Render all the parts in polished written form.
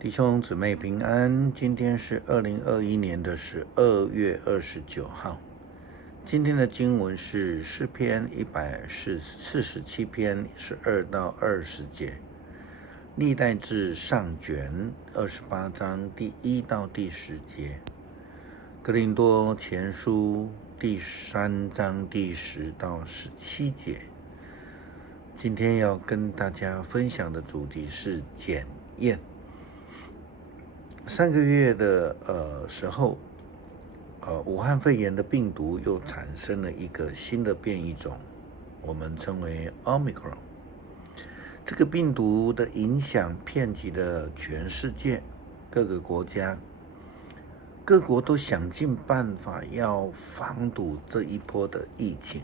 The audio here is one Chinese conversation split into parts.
弟兄姊妹平安，今天是2021年的12月29号。今天的经文是诗篇147篇12到20节，历代志上卷28章第1到第10节，哥林多前书第3章第10到17节。今天要跟大家分享的主题是检验。3个月的时候，武汉肺炎的病毒又产生了一个新的变异种，我们称为 Omicron。这个病毒的影响遍及了全世界各个国家，各国都想尽办法要防堵这一波的疫情。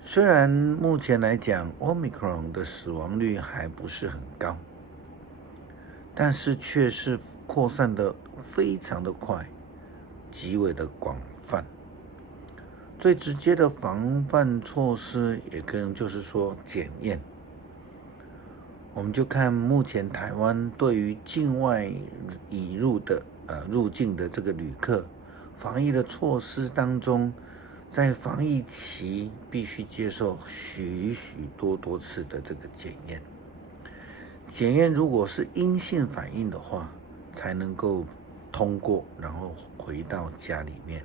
虽然目前来讲 Omicron 的死亡率还不是很高，但是却是扩散的非常的快，极为的广泛。最直接的防范措施也可能就是说检验。我们就看目前台湾对于境外引入的入境的这个旅客，防疫的措施当中，在防疫期必须接受许多次的这个检验。检验如果是阴性反应的话，才能够通过，然后回到家里面。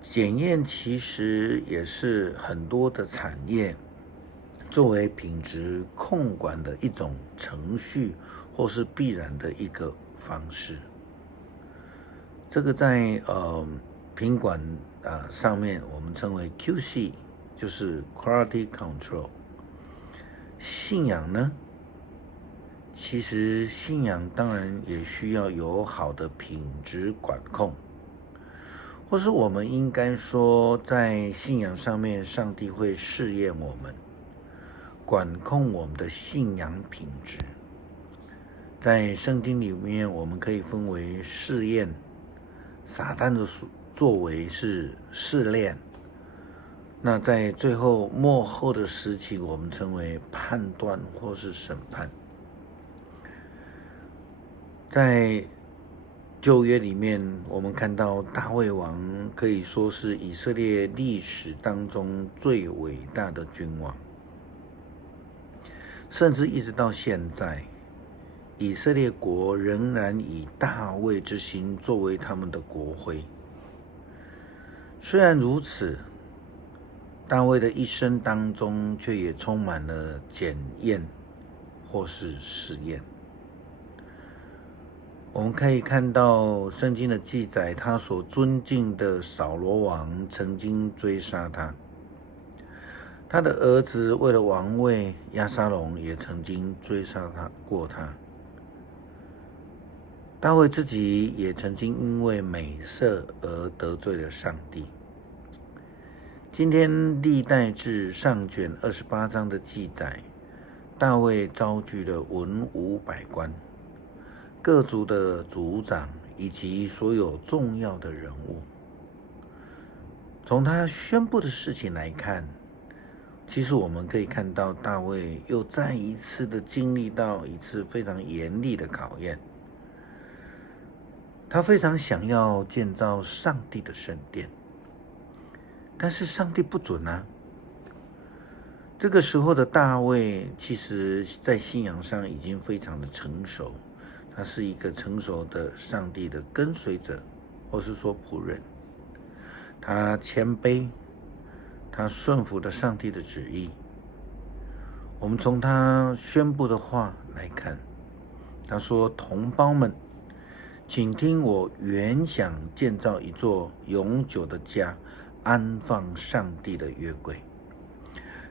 检验其实也是很多的产业作为品质控管的一种程序，或是必然的一个方式。这个在品管上面我们称为 QC， 就是 Quality Control。信仰呢？其实信仰当然也需要有好的品质管控，或是我们应该说，在信仰上面，上帝会试验我们，管控我们的信仰品质。在圣经里面，我们可以分为试验，撒旦的作为是试炼。那在最后末后的时期，我们称为判断或是审判。在旧约里面，我们看到大卫王可以说是以色列历史当中最伟大的君王，甚至一直到现在，以色列国仍然以大卫之心作为他们的国徽。虽然如此，大卫的一生当中却也充满了检验或是试验。我们可以看到圣经的记载，他所尊敬的扫罗王曾经追杀他，他的儿子为了王位押沙龙也曾经追杀过他，大卫自己也曾经因为美色而得罪了上帝。今天历代志上卷28章的记载，大卫召聚了文武百官，各族的族长以及所有重要的人物。从他宣布的事情来看，其实我们可以看到大卫又再一次的经历到一次非常严厉的考验。他非常想要建造上帝的圣殿，但是上帝不准啊。这个时候的大卫，其实在信仰上已经非常的成熟，他是一个成熟的上帝的跟随者，或是说仆人。他谦卑，他顺服了上帝的旨意。我们从他宣布的话来看，他说：同胞们，请听我原想建造一座永久的家，安放上帝的约柜。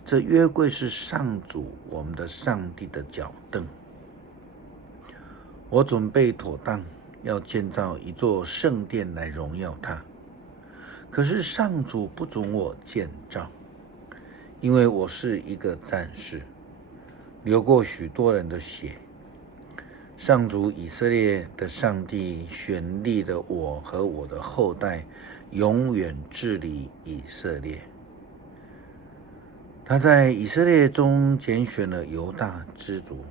这约柜是上主我们的上帝的脚凳。我准备妥当，要建造一座圣殿来荣耀他。可是上主不准我建造，因为我是一个战士，流过许多人的血。上主以色列的上帝选立了我和我的后代，永远治理以色列。他在以色列中拣选了犹大支族，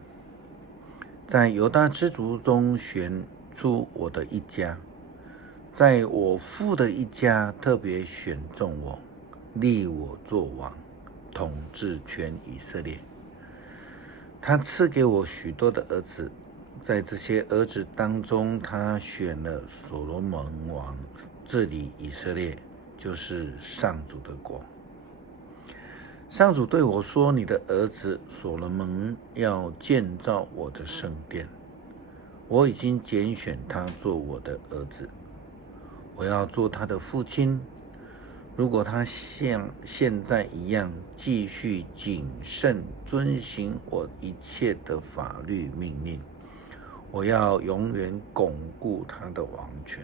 在犹大支族中选出我的一家，在我父的一家特别选中我，立我做王，统治全以色列。他赐给我许多的儿子，在这些儿子当中，他选了所罗门王治理以色列，就是上主的国。上主对我说：“你的儿子所罗门要建造我的圣殿，我已经拣选他做我的儿子，我要做他的父亲。如果他像现在一样继续谨慎遵行我一切的法律命令，我要永远巩固他的王权。”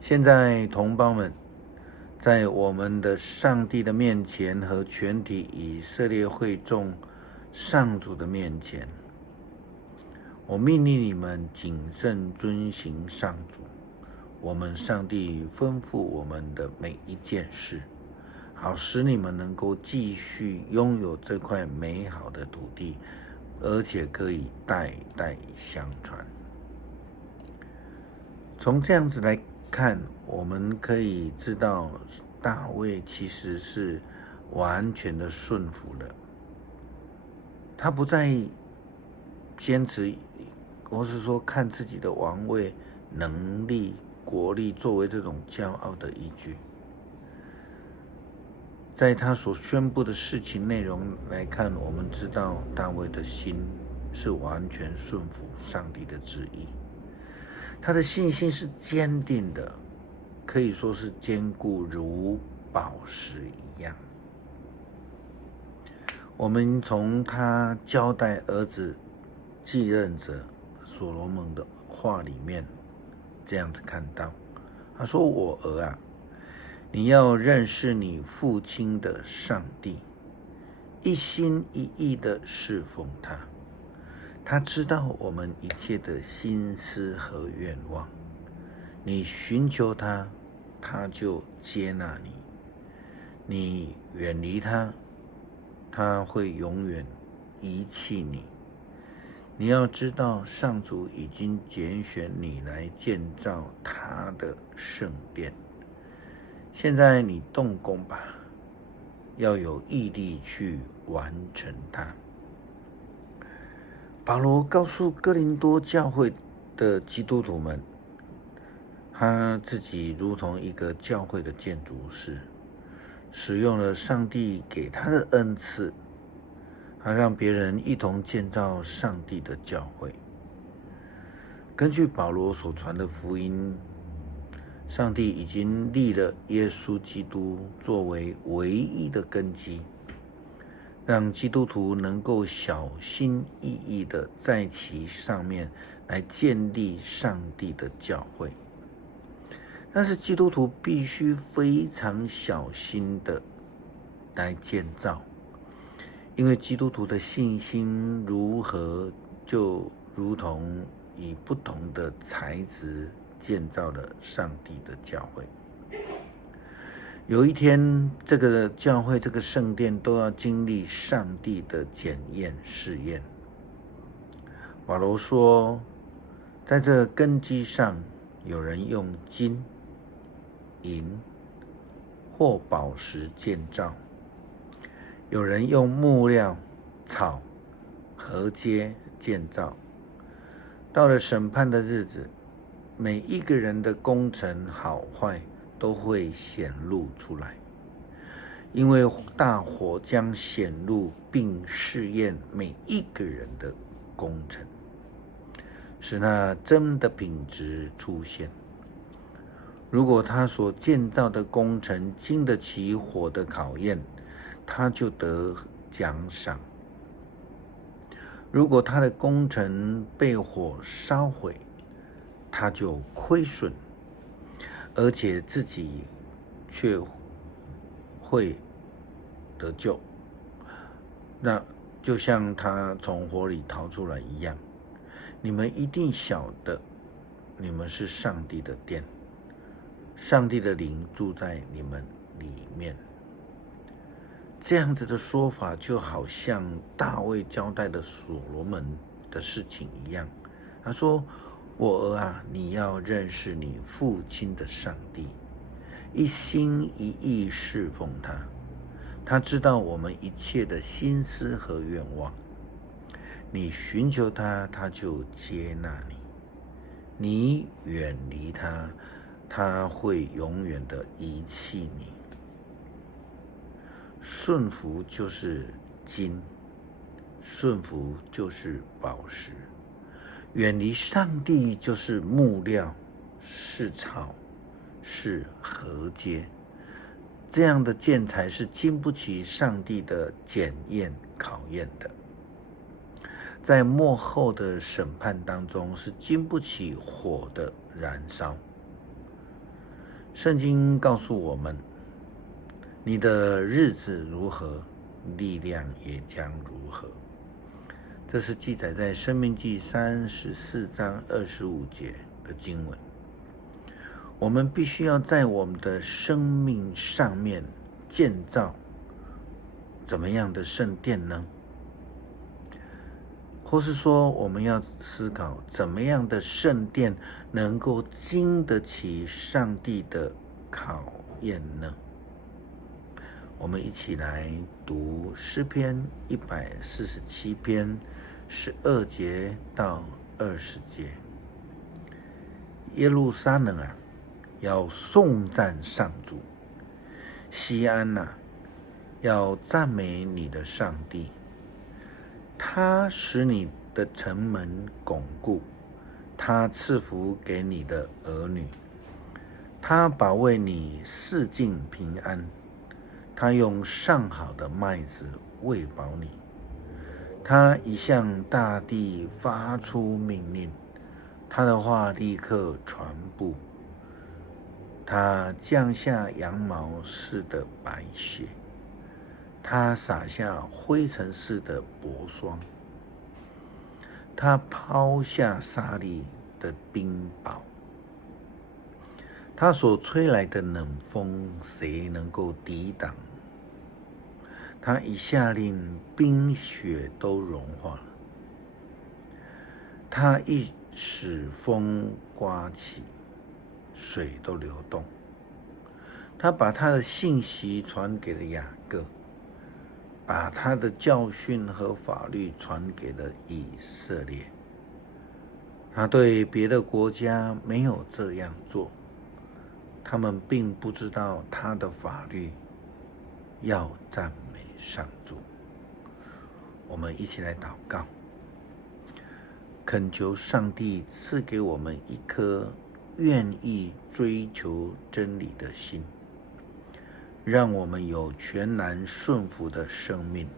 现在同胞们，在我们的上帝的面前和全体以色列会众上主的面前，我命令你们谨慎遵行上主我们上帝吩咐我们的每一件事，好使你们能够继续拥有这块美好的土地，而且可以代代相传。从这样子来看，我们可以知道大卫其实是完全的顺服了，他不再坚持，或是说看自己的王位、能力、国力作为这种骄傲的依据。在他所宣布的事情内容来看，我们知道大卫的心是完全顺服上帝的旨意，他的信心是坚定的，可以说是坚固如宝石一样。我们从他交代儿子继任者所罗门的话里面这样子看到，他说：“我儿啊，你要认识你父亲的上帝，一心一意的侍奉他。他知道我们一切的心思和愿望。你寻求他，他就接纳你；你远离他，他会永远遗弃你。你要知道，上主已经拣选你来建造他的圣殿。现在你动工吧，要有毅力去完成它。”保罗告诉哥林多教会的基督徒们，他自己如同一个教会的建筑师，使用了上帝给他的恩赐，他让别人一同建造上帝的教会。根据保罗所传的福音，上帝已经立了耶稣基督作为唯一的根基，让基督徒能够小心翼翼的在其上面来建立上帝的教会。但是基督徒必须非常小心的来建造，因为基督徒的信心如何，就如同以不同的材质建造了上帝的教会。有一天，这个教会、这个圣殿都要经历上帝的检验试验。保罗说，在这根基上，有人用金、银或宝石建造，有人用木料、草、禾秸建造。到了审判的日子，每一个人的工程好坏都会显露出来，因为大火将显露并试验每一个人的工程，使那真的品质出现。如果他所建造的工程经得起火的考验，他就得奖赏；如果他的工程被火烧毁，他就亏损，而且自己却会得救，那就像他从火里逃出来一样。你们一定晓得，你们是上帝的殿，上帝的灵住在你们里面。这样子的说法，就好像大卫交代的所罗门的事情一样。他说：“我儿啊，你要认识你父亲的上帝，一心一意侍奉他。他知道我们一切的心思和愿望。你寻求他，他就接纳你；你远离他，他会永远的遗弃你。”顺服就是金，顺服就是宝石。远离上帝就是木料，是草，是禾秸。这样的建材是经不起上帝的检验考验的，在末后的审判当中是经不起火的燃烧。圣经告诉我们，你的日子如何，力量也将如何。这是记载在申命记34章25节的经文。我们必须要在我们的生命上面建造怎么样的圣殿呢？或是说，我们要思考怎么样的圣殿能够经得起上帝的考验呢？我们一起来读诗篇147篇12节到20节。耶路撒冷啊，要颂赞上主；西安啊，要赞美你的上帝。他使你的城门巩固，他赐福给你的儿女，他保卫你四境平安。他用上好的麦子喂饱你，他一向大地发出命令，他的话立刻传布。他降下羊毛似的白雪，他洒下灰尘似的薄霜，他抛下沙砾的冰雹。他所吹来的冷风，谁能够抵挡？他一下令，冰雪都融化了；他一使风刮起，水都流动。他把他的信息传给了雅各，把他的教训和法律传给了以色列。他对别的国家没有这样做，他们并不知道他的法律。要赞美上主。我们一起来祷告，恳求上帝赐给我们一颗愿意追求真理的心，让我们有全然顺服的生命，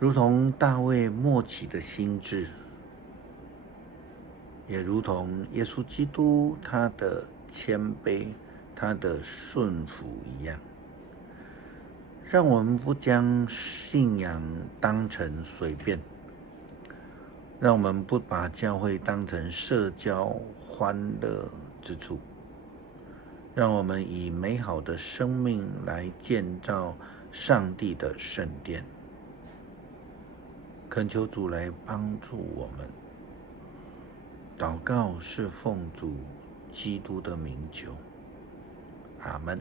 如同大卫默契的心志，也如同耶稣基督他的谦卑、他的顺服一样。让我们不将信仰当成随便，让我们不把教会当成社交欢乐之处，让我们以美好的生命来建造上帝的圣殿。恳求主来帮助我们。祷告是奉主基督的名求，阿们。